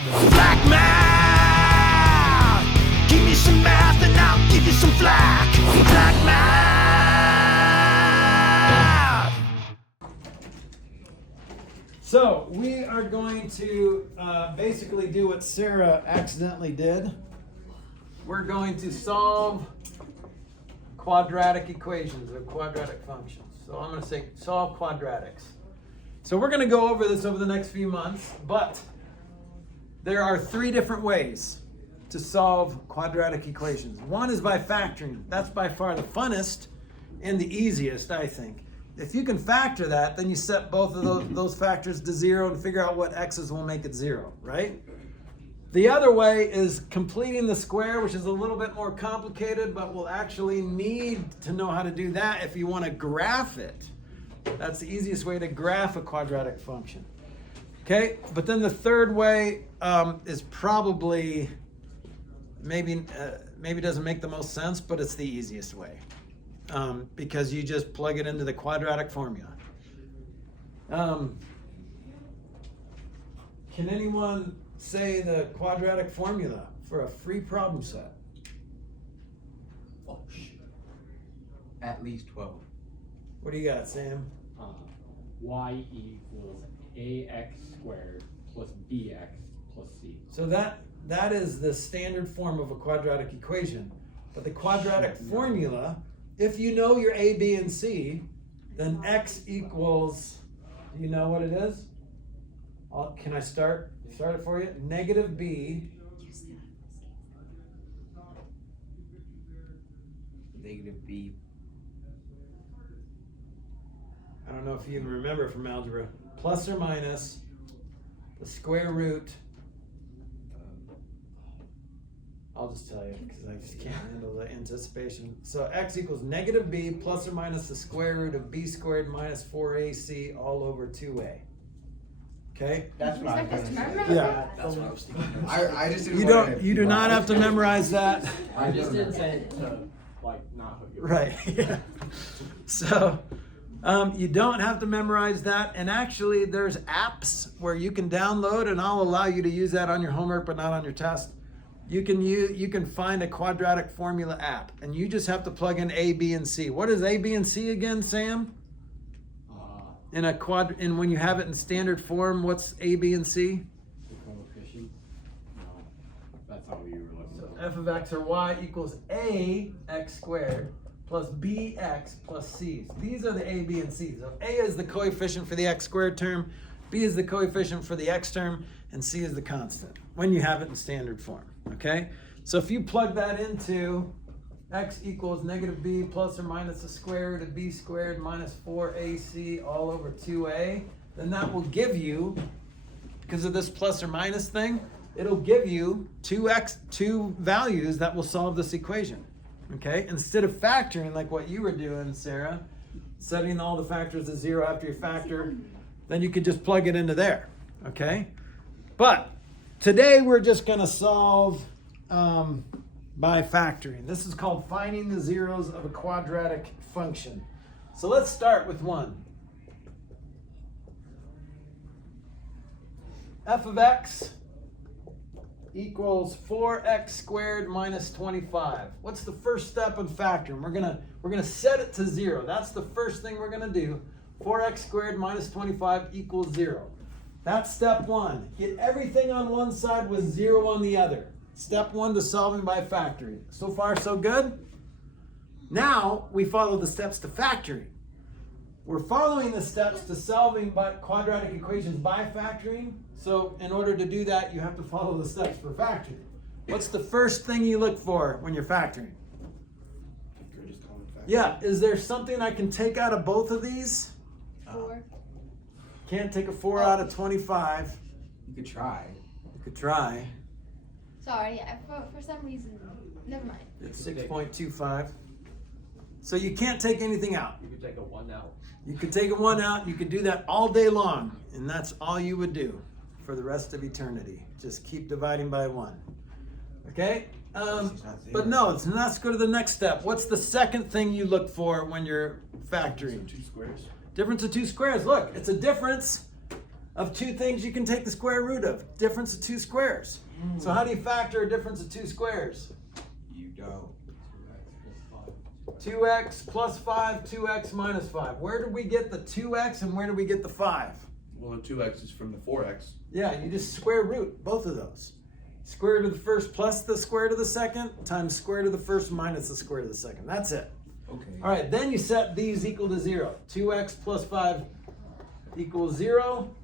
Flack math! Give me some math and I'll give you some flack. Flack math! So we are going to basically do what Sarah accidentally did. We're going to solve quadratic equations or quadratic functions. So I'm going to say solve quadratics. So we're going to go over this over the next few months, but there are three different ways to solve quadratic equations. One is by factoring. That's by far the funnest and the easiest, I think. If you can factor that, then you set both of those factors to 0 and figure out what x's will make it 0, right? The other way is completing the square, which is a little bit more complicated, but we'll actually need to know how to do that if you want to graph it. That's the easiest way to graph a quadratic function. Okay, but then the third way is probably maybe doesn't make the most sense, but it's the easiest way because you just plug it into the quadratic formula. Can anyone say the quadratic formula for a free problem set? Oh, shit. At least 12. What do you got, Sam? Y equals ax squared plus bx plus c. So that is the standard form of a quadratic equation. But the quadratic formula, if you know your a, b, and c, then x equals, do you know what it is? Can I start it for you? Negative b. Negative b. I don't know if you even remember from algebra. Plus or minus the square root. I'll just tell you because I just can't handle the anticipation. So x equals negative b plus or minus the square root of b squared minus 4ac all over 2a. Okay? That's what I was Yeah. That's what I was thinking. I just didn't You do not have to memorize that. I just didn't say it to not hook you. Right. Yeah. So you don't have to memorize that, and actually there's apps where you can download, and I'll allow you to use that on your homework but not on your test. You can find a quadratic formula app, and you just have to plug in a, b, and c. What is a, b, and c again, Sam? And when you have it in standard form, what's a, b, and c? The coefficient? No, that's how you were looking. So f of x or y equals a x squared plus bx plus c. These are the a, b, and c. So a is the coefficient for the x squared term, b is the coefficient for the x term, and c is the constant when you have it in standard form, okay? So if you plug that into x equals negative b plus or minus the square root of b squared minus 4ac all over 2a, then that will give you, because of this plus or minus thing, it'll give you two values that will solve this equation. Okay, instead of factoring like what you were doing, Sarah, setting all the factors to 0 after you factor, then you could just plug it into there. Okay, but today we're just going to solve by factoring. This is called finding the zeros of a quadratic function. So let's start with one. F of x equals 4x squared minus 25. What's the first step in factoring? We're gonna set it to 0. That's the first thing we're gonna do. 4x squared minus 25 equals 0. That's step one. Get everything on one side with 0 on the other. Step one to solving by factoring. So far, so good? Now we follow the steps to factoring. We're following the steps to solving by quadratic equations by factoring. So in order to do that, you have to follow the steps for factoring. What's the first thing you look for when you're factoring? Yeah, is there something I can take out of both of these? 4. Can't take a 4 out of 25. You could try. You could try. Sorry, for some reason, never mind. It's 6.25. So you can't take anything out. You could take a 1 out. You could take a 1 out. You could do that all day long, and that's all you would do for the rest of eternity. Just keep dividing by 1. Okay? But no, let's go to the next step. What's the second thing you look for when you're factoring? Two squares. Difference of two squares. Look, it's a difference of two things you can take the square root of. Difference of two squares. So how do you factor a difference of two squares? You don't. 2x plus 5, 2x minus 5. Where did we get the 2x and where did we get the 5? Well, the 2x is from the 4x. Yeah, you just square root both of those. Square root of the first plus the square root of the second times square root of the first minus the square root of the second. That's it. Okay. All right, then you set these equal to 0. 2x plus 5 equals 0,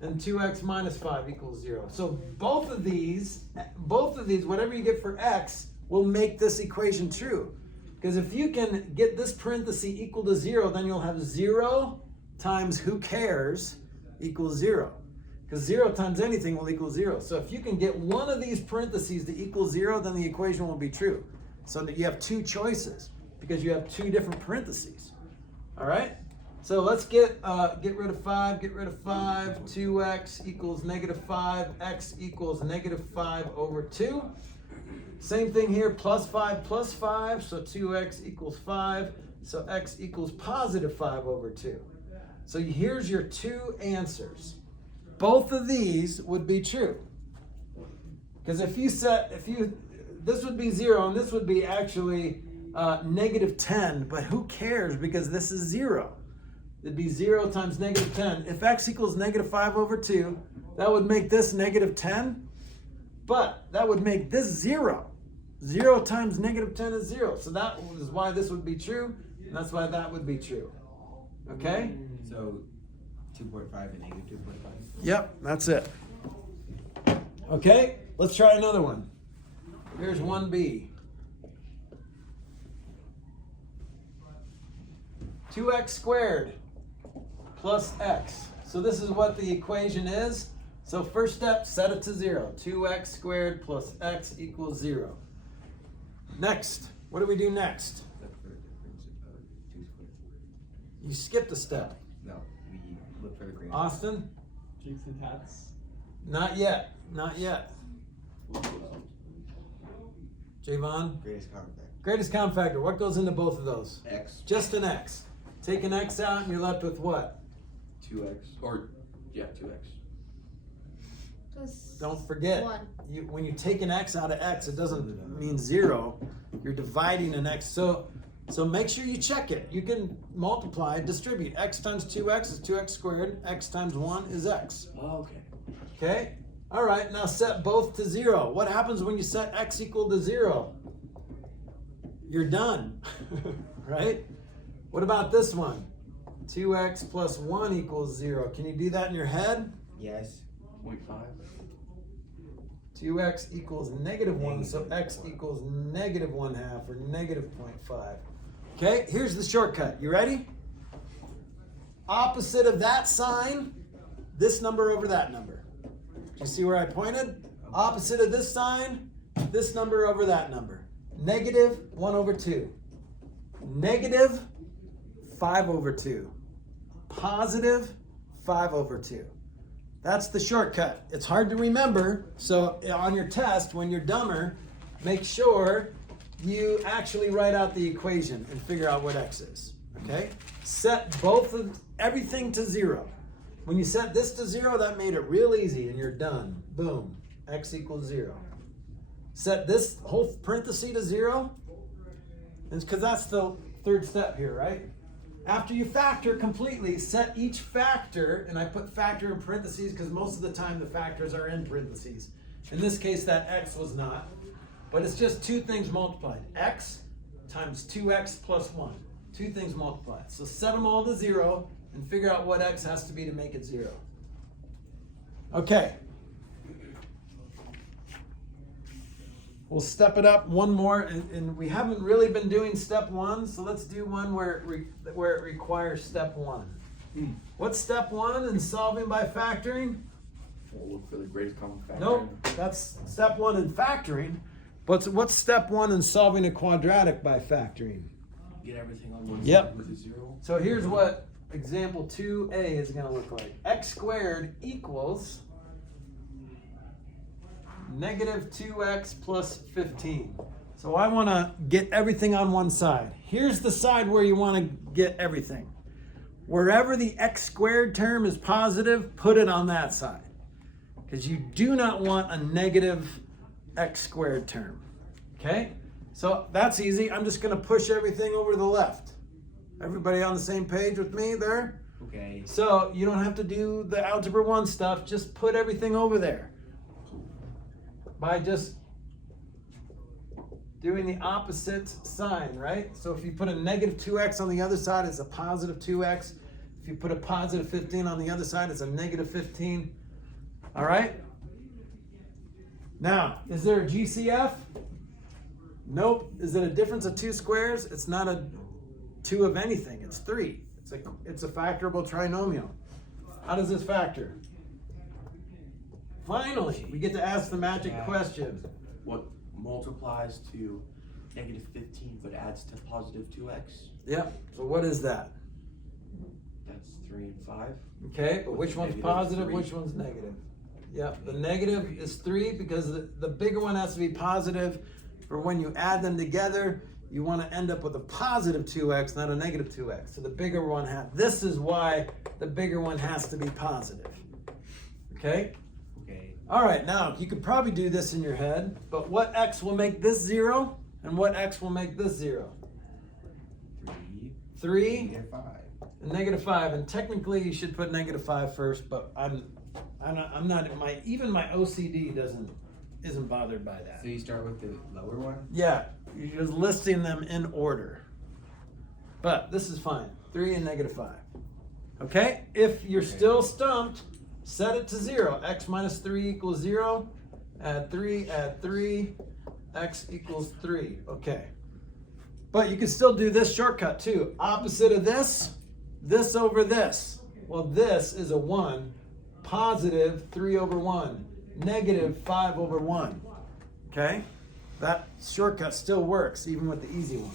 and 2x minus 5 equals 0. So both of these, whatever you get for x, will make this equation true. Because if you can get this parenthesis equal to 0, then you'll have 0 times who cares equals 0. Because 0 times anything will equal 0. So if you can get one of these parentheses to equal 0, then the equation will be true. So that you have two choices because you have two different parentheses. All right? So let's get rid of 5, get rid of 5. 2x equals negative 5. X equals negative 5 over 2. Same thing here, plus 5, so 2x equals 5, so x equals positive 5 over 2. So here's your two answers. Both of these would be true. Because this would be 0 and this would be actually negative 10, but who cares because this is 0. It'd be 0 times negative 10. If x equals negative 5 over 2, that would make this negative 10. But that would make this 0. 0 times negative 10 is 0. So that is why this would be true, and that's why that would be true. Okay? So 2.5 and negative 2.5. Yep, that's it. Okay, let's try another one. Here's 1b. 2x squared plus x. So this is what the equation is. So first step, set it to 0. 2x squared plus x equals 0. Next, what do we do next? Look for the difference of 2 squared. You skipped a step. No, we look for the greatest. Austin? Jigs and hats. Not yet. Not yet. Javon? Greatest common factor. Greatest common factor. What goes into both of those? X. Just an x. Take an x out and you're left with what? 2x. Or, yeah, 2x. Don't forget, 1. when you take an x out of x, it doesn't mean 0. You're dividing an x. So make sure you check it. You can multiply, distribute. X times 2x is 2x squared. X times 1 is x. Oh, okay. Okay? All right, now set both to 0. What happens when you set x equal to 0? You're done, right? What about this one? 2x plus 1 equals 0. Can you do that in your head? Yes. 0.5. 2x equals negative 1, so x equals negative 1/2 or negative 0.5. Okay, here's the shortcut. You ready? Opposite of that sign, this number over that number. Do you see where I pointed? Opposite of this sign, this number over that number. Negative 1 over 2. Negative 5 over 2. Positive 5 over 2. That's the shortcut. It's hard to remember, so on your test, when you're dumber, make sure you actually write out the equation and figure out what x is, okay? Set everything to 0. When you set this to 0, that made it real easy and you're done. Boom, x equals 0. Set this whole parenthesis to 0, because that's the third step here, right? After you factor completely, set each factor, and I put factor in parentheses because most of the time the factors are in parentheses. In this case, that x was not, but it's just two things multiplied. X times 2x plus 1. Two things multiplied. So set them all to 0 and figure out what x has to be to make it 0. Okay. We'll step it up one more, and we haven't really been doing step 1, so let's do one where it requires step 1. What's step 1 in solving by factoring? We'll look for the greatest common factor. Nope, that's step 1 in factoring. But what's step 1 in solving a quadratic by factoring? Get everything on one Yep. side with a 0. So here's what example 2a is going to look like. X squared equals negative 2x plus 15. So I want to get everything on one side. Here's the side where you want to get everything. Wherever the x squared term is positive, put it on that side. Because you do not want a negative x squared term. Okay? So that's easy. I'm just going to push everything over to the left. Everybody on the same page with me there? Okay. So you don't have to do the algebra 1 stuff. Just put everything over there. By just doing the opposite sign, right? So if you put a negative 2x on the other side, it's a positive 2x. If you put a positive 15 on the other side, it's a negative 15. All right? Now, is there a GCF? Nope. Is it a difference of 2 squares? It's not a 2 of anything. It's 3. It's a factorable trinomial. How does this factor? Finally, we get to ask the magic question. What multiplies to negative 15 but adds to positive 2x? Yep. So what is that? That's 3 and 5. Okay, but which one's Negative positive, 3. which one's negative? Yep, the negative is 3 because the bigger one has to be positive. For when you add them together, you want to end up with a positive 2x, not a negative 2x. So the bigger one this is why the bigger one has to be positive. Okay? Okay. All right, now you could probably do this in your head, but what x will make this 0 and what x will make this 0? 3 Negative 5. and negative 5, and technically you should put negative 5 first, but I'm not even my OCD isn't bothered by that. So you start with the lower one? Yeah, you're just listing them in order. But this is fine. 3 and negative 5. Okay? If you're still stumped, set it to 0. X minus 3 equals 0. Add 3, x equals 3. Okay. But you can still do this shortcut too. Opposite of this over this. Well, this is a 1. Positive 3 over 1. Negative 5 over 1. Okay? That shortcut still works, even with the easy one.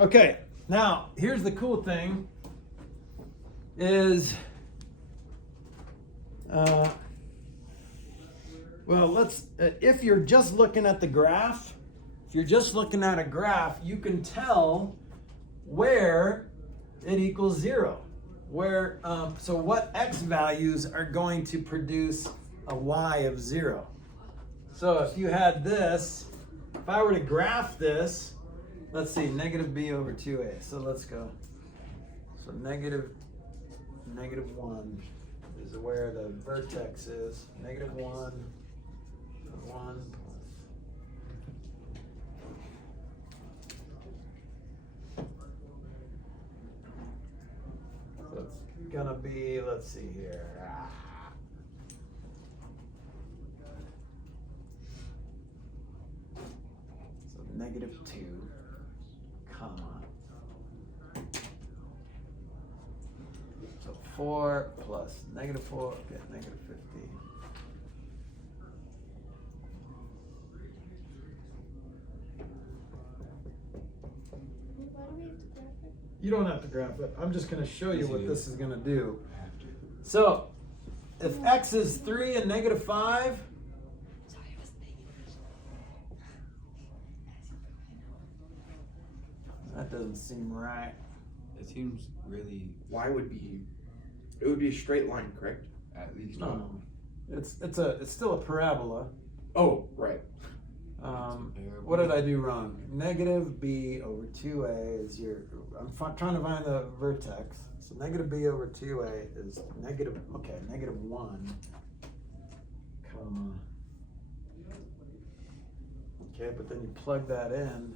Okay, now, here's the cool thing, is, if you're just looking at the graph, you can tell where it equals 0. So what x values are going to produce a y of 0? So if you had this, if I were to graph this, let's see, negative b over 2a. So let's go. So negative 1 is where the vertex is. Negative 1 plus. So it's gonna be, let's see here. So negative 2, comma. So 4 plus negative 4, get negative 15. Why do we have to graph it? You don't have to graph it. I'm just going to show you Yes, what you this do. is going to do. So, if x is 3 and negative 5, Sorry, I was thinking. that doesn't seem right. It seems really, Y would be, it would be a straight line, correct? at least. No, it's still a parabola. Oh, right. What did I do wrong? Negative b over 2a is I'm trying to find the vertex. So negative b over 2a is negative 1, comma. Okay, but then you plug that in.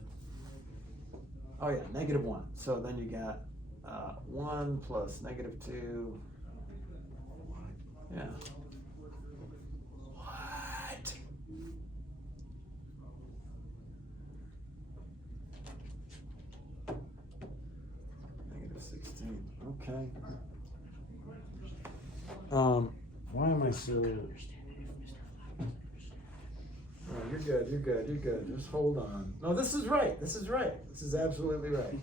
Oh yeah, negative 1. So then you got 1 plus negative 2. Yeah. What? Negative 16. Okay. Why am I so... Oh, you're good. Just hold on. No, this is right. This is absolutely right.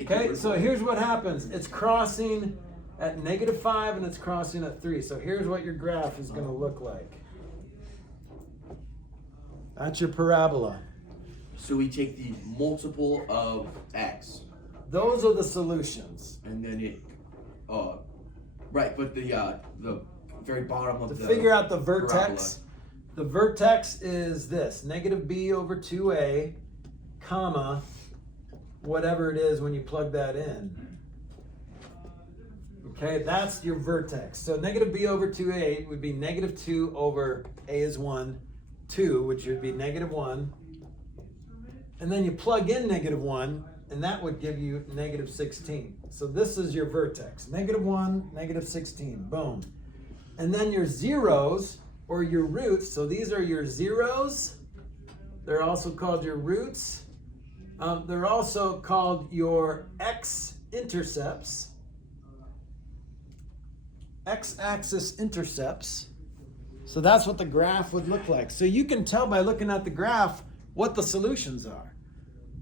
Okay, so here's what happens. It's crossing at negative 5 and it's crossing at 3. So here's what your graph is going to look like. That's your parabola. So we take the multiple of x, Those are the solutions. and then it, right, but the very bottom of To the figure out the parabola. vertex, the vertex is this, negative b over 2a, comma, whatever it is when you plug that in. Okay, that's your vertex. So negative b over 2a would be negative 2 over a is 1, 2, which would be negative 1. And then you plug in negative 1, and that would give you negative 16. So this is your vertex. Negative 1, negative 16. Boom. And then your zeros, or your roots, so these are your zeros. They're also called your roots. They're also called your x-intercepts. X-axis intercepts. So that's what the graph would look like. So you can tell by looking at the graph what the solutions are.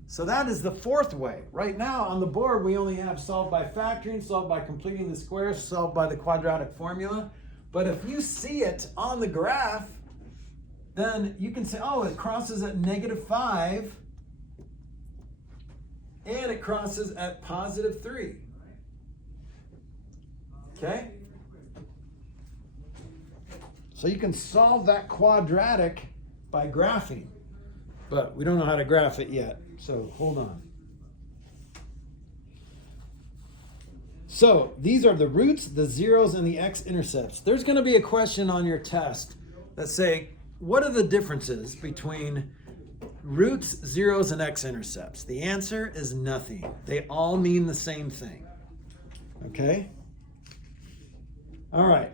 So that is the fourth way. Right now on the board we only have solved by factoring, solved by completing the squares, solved by the quadratic formula. But if you see it on the graph, then you can say, oh, it crosses at negative 5 and it crosses at positive 3. Okay? So you can solve that quadratic by graphing, but we don't know how to graph it yet, so hold on. So these are the roots, the zeros, and the x-intercepts. There's going to be a question on your test that say, what are the differences between roots, zeros, and x-intercepts? The answer is nothing. They all mean the same thing. Okay? All right.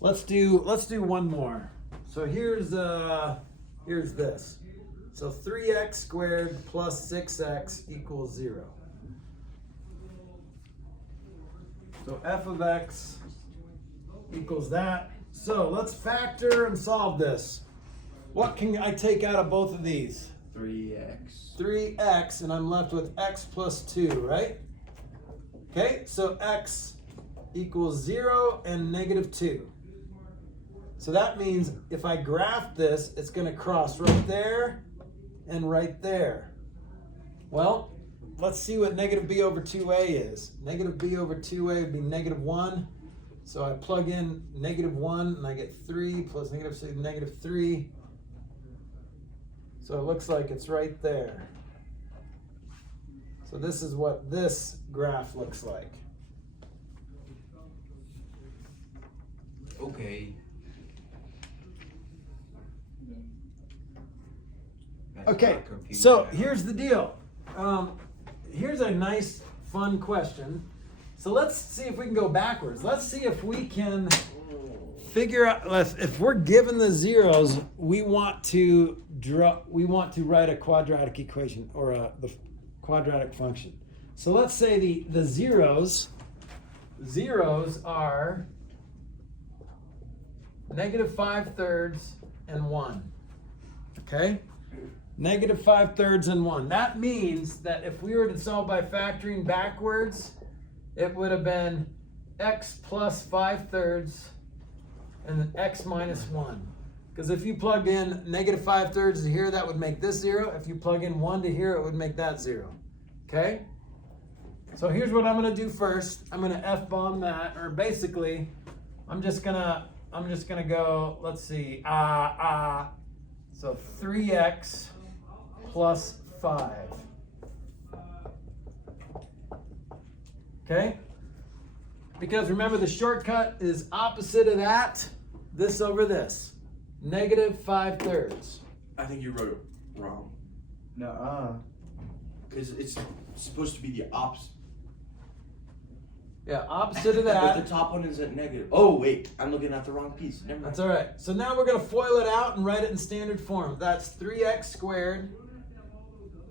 Let's do one more. So here's this. So 3x squared plus 6x equals 0. So f of x equals that. So let's factor and solve this. What can I take out of both of these? 3x. 3x, and I'm left with x plus 2, right? Okay, so x equals 0 and negative 2. So that means if I graph this, it's going to cross right there and right there. Well, let's see what negative b over 2a is. Negative b over 2a would be negative 1. So I plug in negative 1 and I get 3 plus negative 3. So it looks like it's right there. So this is what this graph looks like. Okay. That's Okay, not confusing so at all. here's the deal. Here's a nice, fun question. So let's see if we can go backwards. Let's see if we can figure out, if we're given the zeros, we want to write a quadratic equation or the quadratic function. So let's say the zeros are negative 5/3 and 1. Okay? Negative 5/3 and 1. That means that if we were to solve by factoring backwards, it would have been x plus 5/3 and then x minus 1. Because if you plug in negative 5/3 to here, that would make this 0. If you plug in 1 to here, it would make that 0. Okay? So here's what I'm going to do first. I'm going to f-bomb that, or basically, I'm just gonna go, let's see, so 3x plus 5. Okay? Because remember, the shortcut is opposite of that, this over this. Negative 5/3. I think you wrote it wrong. No, Because it's supposed to be the opposite. Yeah, opposite of But that. the top one is at negative. Oh, wait. I'm looking at the wrong piece. Never mind. That's all right. So now we're going to FOIL it out and write it in standard form. That's 3x squared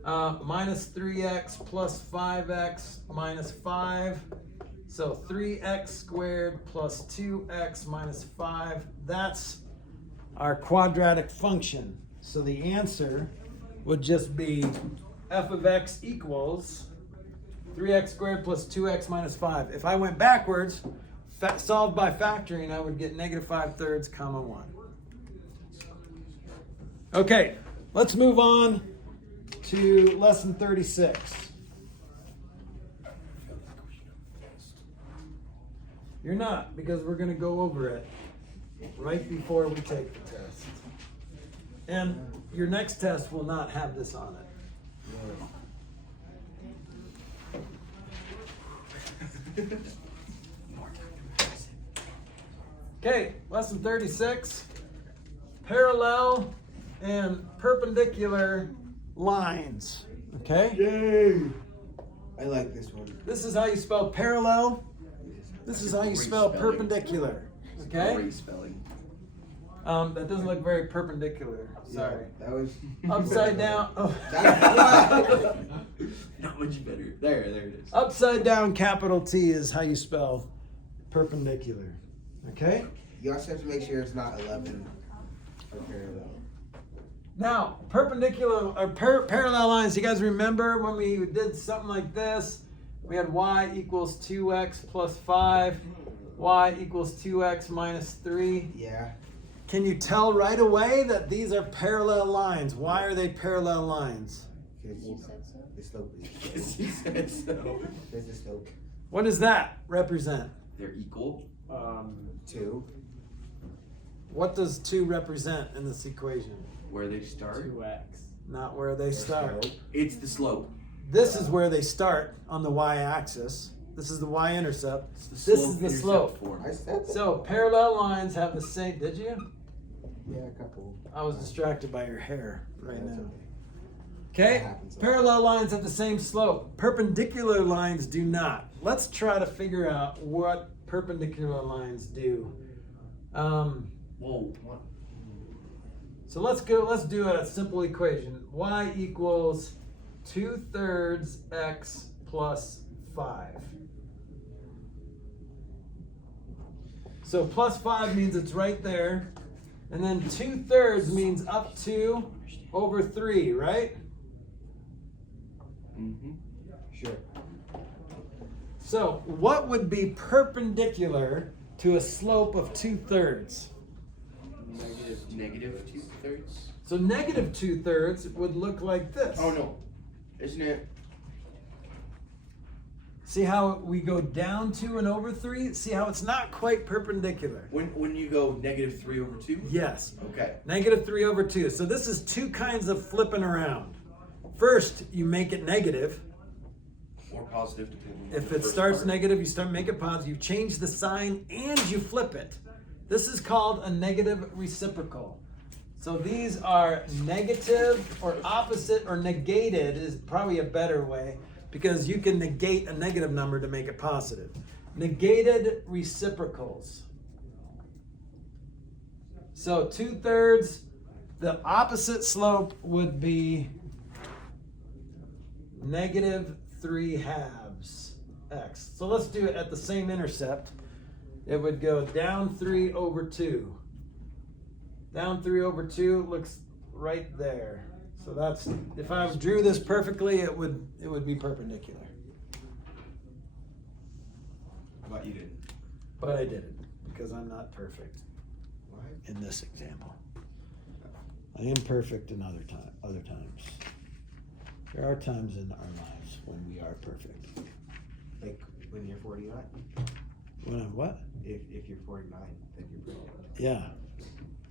minus 3x plus 5x minus 5. So 3x squared plus 2x minus 5. That's our quadratic function. So the answer would just be f of x equals 3x squared plus 2x minus 5. If I went backwards, solved by factoring, I would get negative 5/3 comma 1. Okay, let's move on to lesson 36. You're not, because we're going to go over it right before we take the test. And your next test will not have this on it. Okay, lesson 36. Parallel and perpendicular lines. Okay? Yay! I like this one. This is how you spell parallel. This is how you Great spell spelling. perpendicular. Okay? Great spelling. That doesn't look very perpendicular. Sorry. Yeah, that was Upside down. Oh. Not much better. There it is. Upside down capital T is how you spell perpendicular. Okay? You also have to make sure it's not 11 or parallel. Now, perpendicular or parallel lines, you guys remember when we did something like this? We had y equals 2x plus 5, y equals 2x minus 3. Yeah. Can you tell right away that these are parallel lines? Why are they parallel lines? Because You said so. the slope is Yes, he said so. There's the slope. What does that represent? They're equal. 2. What does 2 represent in this equation? Where they start. 2x. Not where they There's start. slope. It's the slope. This is where they start on the y-axis. This is the y-intercept. It's the This slope is the intercept slope. form. I said that. So parallel lines have the same. Did you? Yeah, a couple. I was distracted by your hair right That's now. okay. Okay? That happens. Parallel lines have the same slope. Perpendicular lines do not. Let's try to figure out what perpendicular lines do. Whoa. What? So let's do a simple equation. Y equals 2/3 x plus 5. So plus 5 means it's right there. And then 2/3 means up to over 3, right? Mm-hmm. Sure. So what would be perpendicular to a slope of 2/3? Negative 2/3. So negative 2/3 would look like this. Oh no. Isn't it? See how we go down 2 and over 3? See how it's not quite perpendicular? When you go negative 3/2? Yes. Okay. Negative 3/2. So this is two kinds of flipping around. First, you make it negative. Or positive depending on If the it first starts part. negative, you start make it positive. You change the sign and you flip it. This is called a negative reciprocal. So these are negative or opposite or negated is probably a better way because you can negate a negative number to make it positive. Negated reciprocals. So 2/3, the opposite slope would be negative 3/2 x. So let's do it at the same intercept. It would go down 3/2. Down 3/2 looks right there. So that's, if I drew this perfectly, it would be perpendicular. But you didn't. But I didn't because I'm not perfect What? in this example. I am perfect in other times. There are times in our lives when we are perfect. Like when you're 49? When I'm what? If you're 49, then you're perfect. Yeah,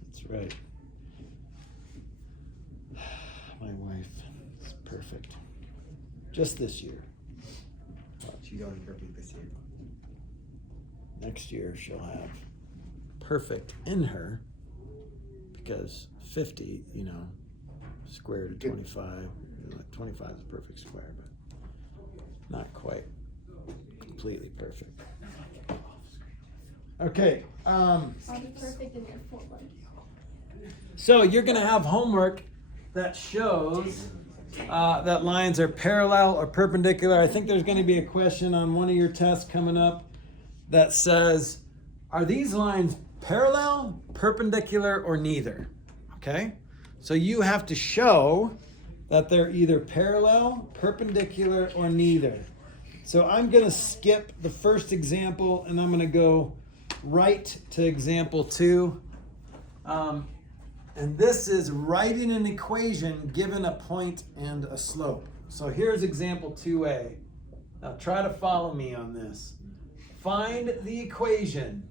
that's right. My wife is perfect. Just this year. She's only perfect this year. Next year she'll have perfect in her because 50, square root of 25, 25 is a perfect square, but not quite completely perfect. Okay. I'll be perfect in your full life. So you're going to have homework that shows that lines are parallel or perpendicular. I think there's going to be a question on one of your tests coming up that says, are these lines parallel, perpendicular, or neither? Okay? So you have to show that they're either parallel, perpendicular, or neither. So I'm going to skip the first example and I'm going to go right to example 2. And this is writing an equation given a point and a slope. So here's example 2a. Now try to follow me on this. Find the equation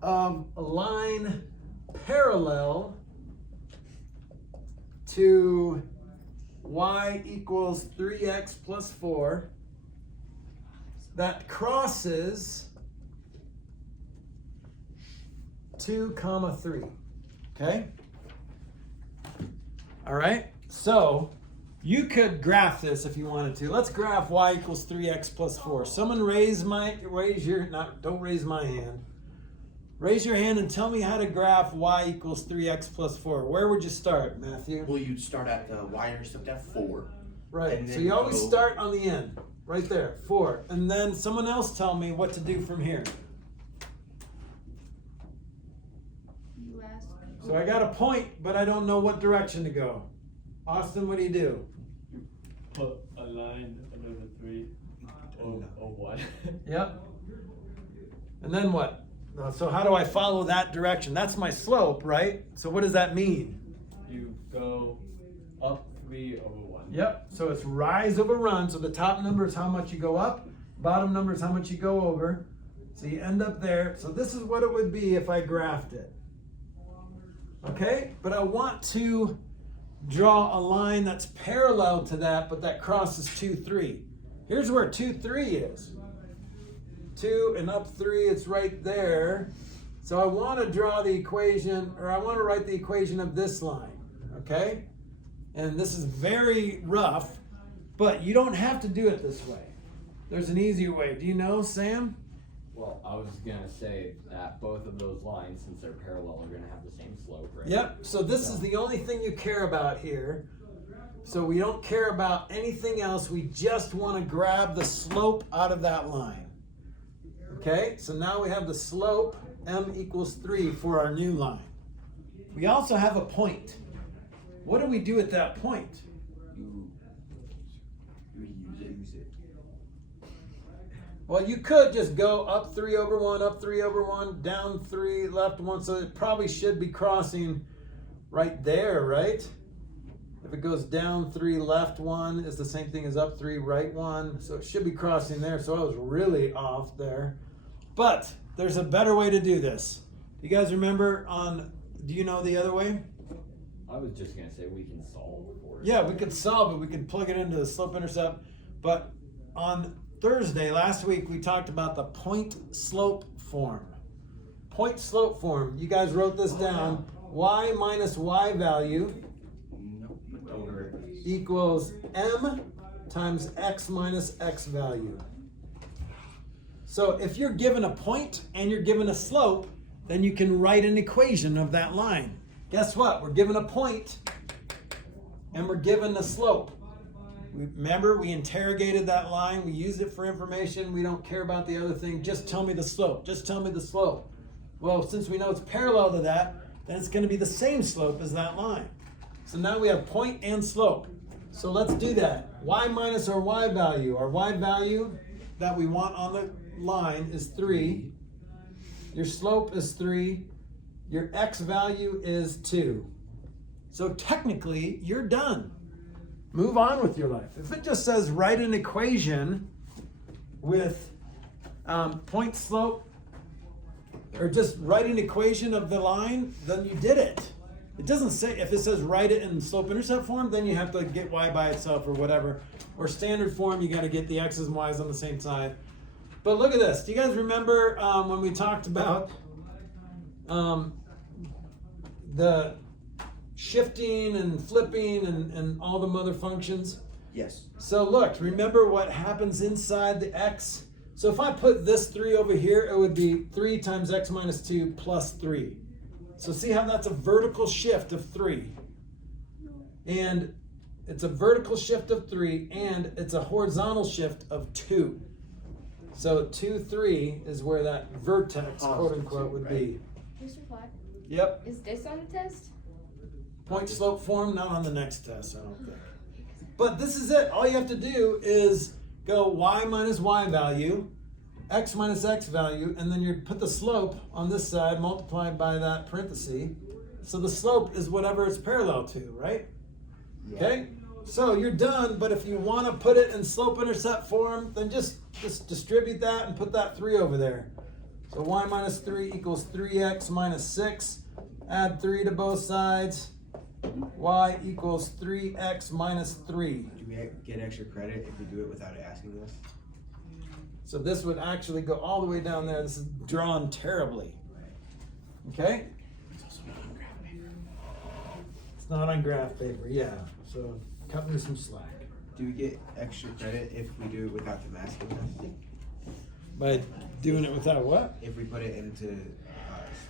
of a line parallel to y equals 3x plus 4 that crosses 2, 3. Okay? All right? So you could graph this if you wanted to. Let's graph y equals 3x plus 4. Someone don't raise my hand. Raise your hand and tell me how to graph y equals 3x plus 4. Where would you start, Matthew? Well, you'd start at the y-intercept at 4. Right, and so then you always go- start on the end. Right there, 4. And then someone else tell me what to do from here. You ask. So I got a point, but I don't know what direction to go. Austin, what do you do? Put a line under the 3 or 1. Yep. And then what? So how do I follow that direction? That's my slope, right? So what does that mean? You go up 3 over 1. Yep. So it's rise over run. So the top number is how much you go up. Bottom number is how much you go over. So you end up there. So this is what it would be if I graphed it. Okay? But I want to draw a line that's parallel to that, but that crosses 2, 3. Here's where 2, 3 is. 2 and up 3, it's right there. So I want to draw the equation, or I want to write the equation of this line, okay? And this is very rough, but you don't have to do it this way. There's an easier way. Do you know, Sam? Well, I was gonna say that both of those lines, since they're parallel, are gonna have the same slope, right? Yep, so this is the only thing you care about here. So we don't care about anything else. We just want to grab the slope out of that line. Okay, so now we have the slope, m equals 3 for our new line. We also have a point. What do we do at that point? You use it. Well, you could just go up 3 over 1, up 3 over 1, down 3, left 1. So it probably should be crossing right there, right? If it goes down 3, left 1 is the same thing as up 3, right 1. So it should be crossing there. So I was really off there. But there's a better way to do this. You guys remember do you know the other way? I was just gonna say we can solve for it. Yeah, we could solve it. We could plug it into the slope intercept. But on Thursday, last week, we talked about the point slope form. Point slope form. You guys wrote this down. Y minus y value No, but don't worry. equals m times x minus x value. So if you're given a point and you're given a slope, then you can write an equation of that line. Guess what? We're given a point and we're given a slope. Remember, we interrogated that line. We used it for information. We don't care about the other thing. Just tell me the slope. Just tell me the slope. Well, since we know it's parallel to that, then it's going to be the same slope as that line. So now we have point and slope. So let's do that. Y minus our y value. Our y value that we want on the line is 3. Your slope is 3. Your x value is 2. So technically, you're done. Move on with your life. If it just says write an equation with point slope, or just write an equation of the line, then you did it. It doesn't say, if it says write it in slope intercept form, then you have to get y by itself or whatever. Or standard form, you got to get the x's and y's on the same side. But look at this. Do you guys remember when we talked about the shifting and flipping and all the other functions? Yes. So look, remember what happens inside the x? So if I put this 3 over here, it would be 3 times x minus 2 plus 3. So see how that's a vertical shift of 3. And it's a vertical shift of 3, and it's a horizontal shift of 2. So 2, 3 is where that vertex, quote unquote, would be. Mr. Flack, Yep. is this on the test? Point slope form, not on the next test, I don't think. But this is it. All you have to do is go y minus y value x minus x value, and then you put the slope on this side multiplied by that parenthesis. So the slope is whatever it's parallel to, right? Yeah. Okay, so you're done, but if you want to put it in slope-intercept form, then just distribute that and put that 3 over there. So y minus 3 equals 3x minus 6. Add 3 to both sides. Y equals 3x minus 3. Do we get extra credit if we do it without asking us? So this would actually go all the way down there. This is drawn terribly. Okay? It's not on graph paper, yeah. So cut me some slack. Do we get extra credit if we do it without them asking us? By doing it without what? If we put it into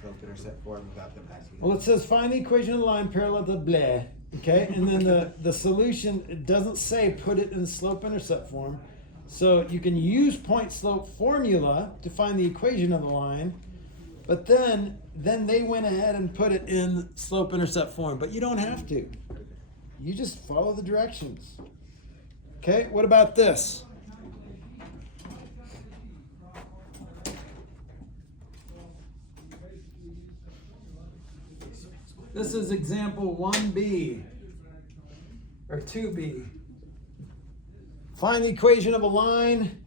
slope-intercept form without them asking Well, us? it says find the equation of the line parallel to blah. Okay, and then the solution, it doesn't say put it in slope-intercept form. So you can use point-slope formula to find the equation of the line, but then they went ahead and put it in slope-intercept form. But you don't have to. You just follow the directions. Okay, what about this? This is example 1b, or 2b. Find the equation of a line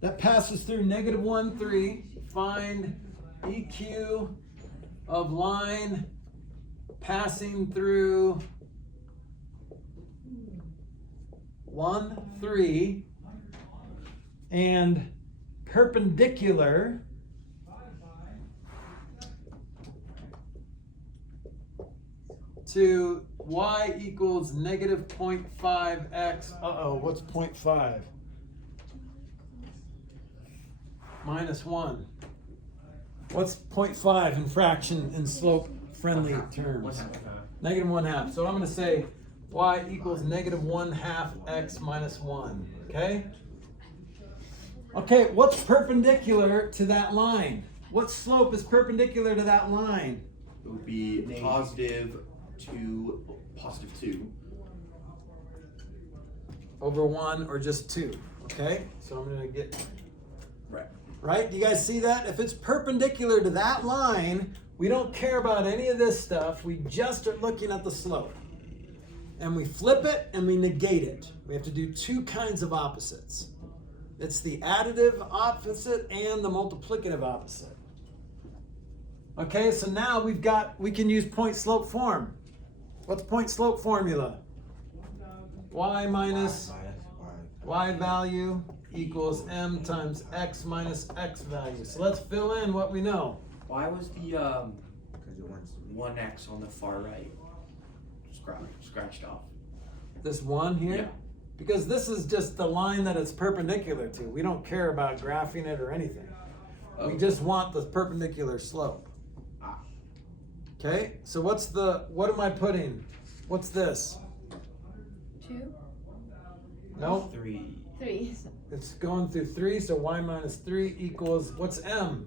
that passes through -1, 3. Find EQ of line passing through 1, 3 and perpendicular to y equals -0.5x. Uh-oh, what's 0.5? -1. What's 0.5 in fraction in slope-friendly terms? -1/2. So I'm going to say y equals -1/2 x minus 1. Okay? Okay, what's perpendicular to that line? What slope is perpendicular to that line? It would be +2. Over 1 or just 2. Okay? So I'm going to get... Right. Right? Do you guys see that? If it's perpendicular to that line, we don't care about any of this stuff. We just are looking at the slope. And we flip it and we negate it. We have to do 2 kinds of opposites. It's the additive opposite and the multiplicative opposite. Okay, so now we can use point slope form. What's point slope formula? Y minus y value equals m times x minus x value. So let's fill in what we know. Why was the Because it wants 1x on the far right scratched off? This 1 here? Yeah. Because this is just the line that it's perpendicular to. We don't care about graphing it or anything. We just want the perpendicular slope. Okay, so what am I putting? What's this? 2, No, 3. 3. it's going through 3, so y minus 3 equals, what's m?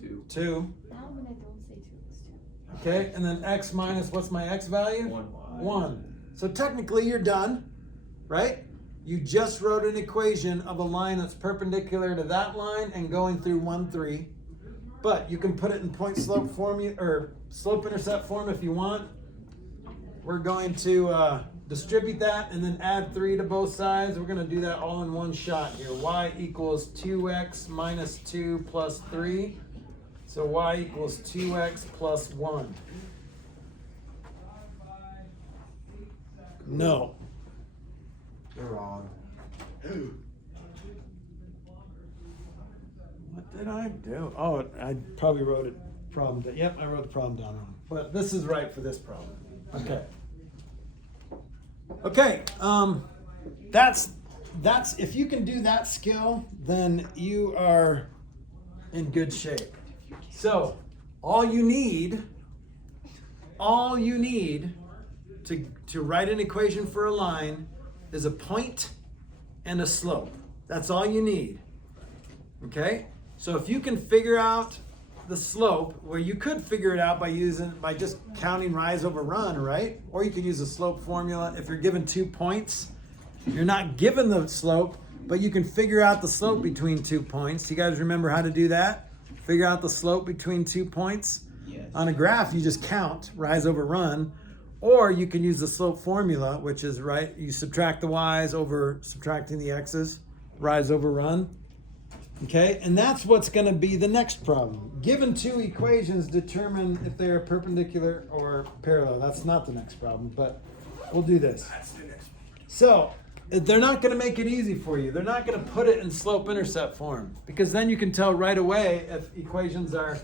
2. 2. Now when I don't say 2, it's 2. Okay, and then x minus, what's my x value? 1. So technically you're done, right? You just wrote an equation of a line that's perpendicular to that line and going through 1, 3. But you can put it in point slope form or slope intercept form if you want. We're going to distribute that and then add 3 to both sides. We're going to do that all in one shot here. Y equals 2x minus 2 plus 3. So y equals 2x plus 1. No. You're wrong. What did I do? Oh, I probably wrote it problem down. Yep, I wrote the problem down wrong. But this is right for this problem. Okay. Okay. That's if you can do that skill, then you are in good shape. So all you need to write an equation for a line is a point and a slope. That's all you need. Okay? So if you can figure out the slope, where you could figure it out by just counting rise over run, right? Or you could use a slope formula. If you're given 2 points, you're not given the slope, but you can figure out the slope between 2 points. You guys remember how to do that? Figure out the slope between 2 points? Yes. On a graph, you just count, rise over run, or you can use the slope formula, which is right, you subtract the y's over subtracting the x's, rise over run. Okay, and that's what's going to be the next problem. Given two equations, determine if they are perpendicular or parallel. That's not the next problem, but we'll do this. So, they're not going to make it easy for you. They're not going to put it in slope-intercept form, because then you can tell right away if equations are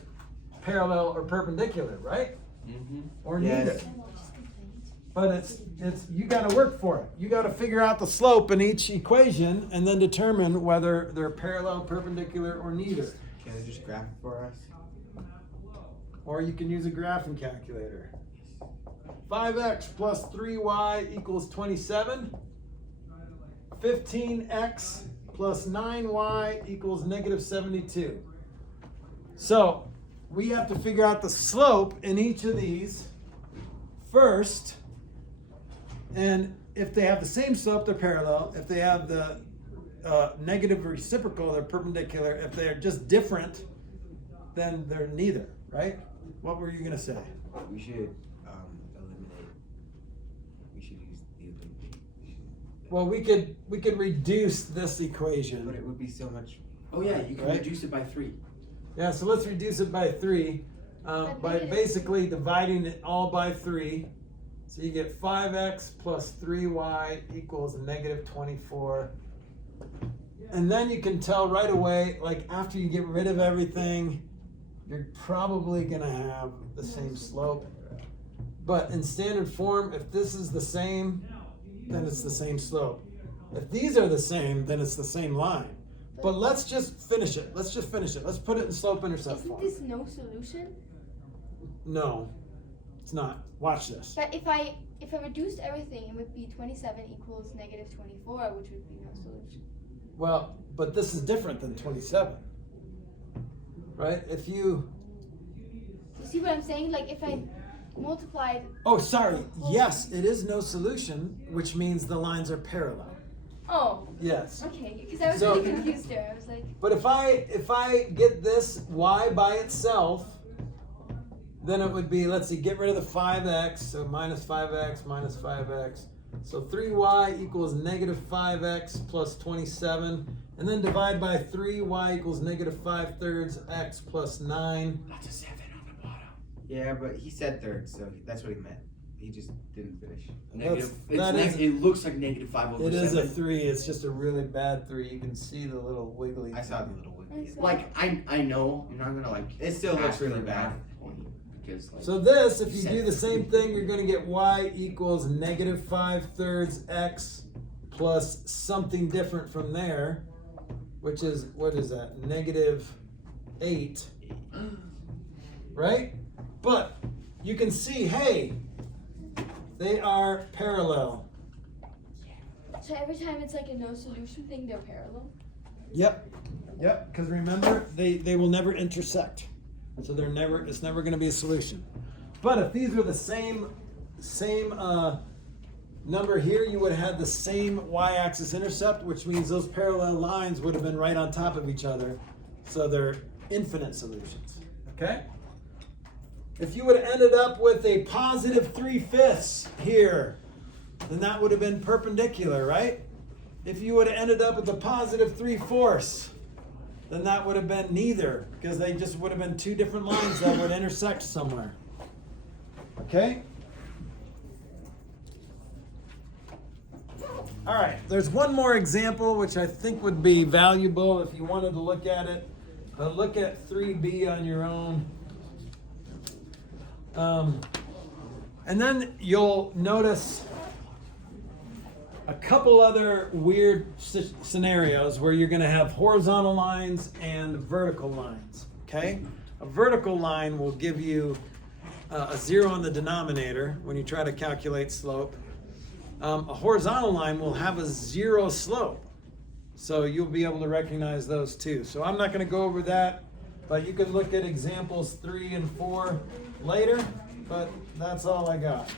parallel or perpendicular, right? Mm-hmm. Or Yes. neither. But it's you got to work for it. You got to figure out the slope in each equation and then determine whether they're parallel, perpendicular, or neither. Can I just graph it for us? Or you can use a graphing calculator. 5x plus 3y equals 27. 15x plus 9y equals negative 72. So we have to figure out the slope in each of these first. And if they have the same slope, they're parallel. If they have the negative reciprocal, they're perpendicular. If they're just different, then they're neither, right? What were you going to say? We should eliminate. We should use the eliminate. Well, we could reduce this equation. But it would be so much. Oh yeah, you can Right. reduce it by 3. Yeah, so let's reduce it by 3 by basically dividing it all by 3. So you get 5x plus 3y equals negative 24. And then you can tell right away, like after you get rid of everything, you're probably going to have the same slope. But in standard form, if this is the same, then it's the same slope. If these are the same, then it's the same line. But let's just finish it. Let's put it in slope-intercept Isn't form. this no solution? No, it's not. Watch this. But if I reduced everything, it would be 27 equals negative 24, which would be no solution. Well, but this is different than 27. Right? If you... You see what I'm saying? Like if I multiplied. Oh, sorry. Yes, it is no solution, which means the lines are parallel. Oh, Yes. okay. Because I was So- really confused there. I was like, But if I get this y by itself, then it would be, let's see, get rid of the 5x, so minus 5x minus 5x. So 3y equals negative 5x plus 27. And then divide by 3, y equals negative 5/3 x plus 9. That's a 7 on the bottom. Yeah, but he said third, so that's what he meant. He just didn't finish. It looks like negative 5 over It 7. is a 3, it's just a really bad 3. You can see the little wiggly. I saw the little wiggly. Like, I know, you're not gonna like. It still looks ask for really the bad. math point, because like. So this, if you do the same thing, you're going to get y equals negative 5/3 x plus something different from there, which is, what is that? Negative 8. Right? But you can see, hey, they are parallel. so every time it's like a no solution thing, they're parallel. Yep, because remember, they will never intersect. So it's never going to be a solution. But if these were the same number here, you would have had the same y-axis intercept, which means those parallel lines would have been right on top of each other. So they're infinite solutions, okay? If you would have ended up with a positive 3/5 here, then that would have been perpendicular, right? If you would have ended up with a positive 3/4, then that would have been neither, because they just would have been two different lines that would intersect somewhere. Okay? All right, there's one more example which I think would be valuable if you wanted to look at it. Look at 3b on your own. And then you'll notice a couple other weird scenarios where you're going to have horizontal lines and vertical lines, okay? A vertical line will give you a 0 on the denominator when you try to calculate slope. A horizontal line will have a 0 slope, so you'll be able to recognize those too. So I'm not going to go over that, but you can look at examples 3 and 4 later, but that's all I got.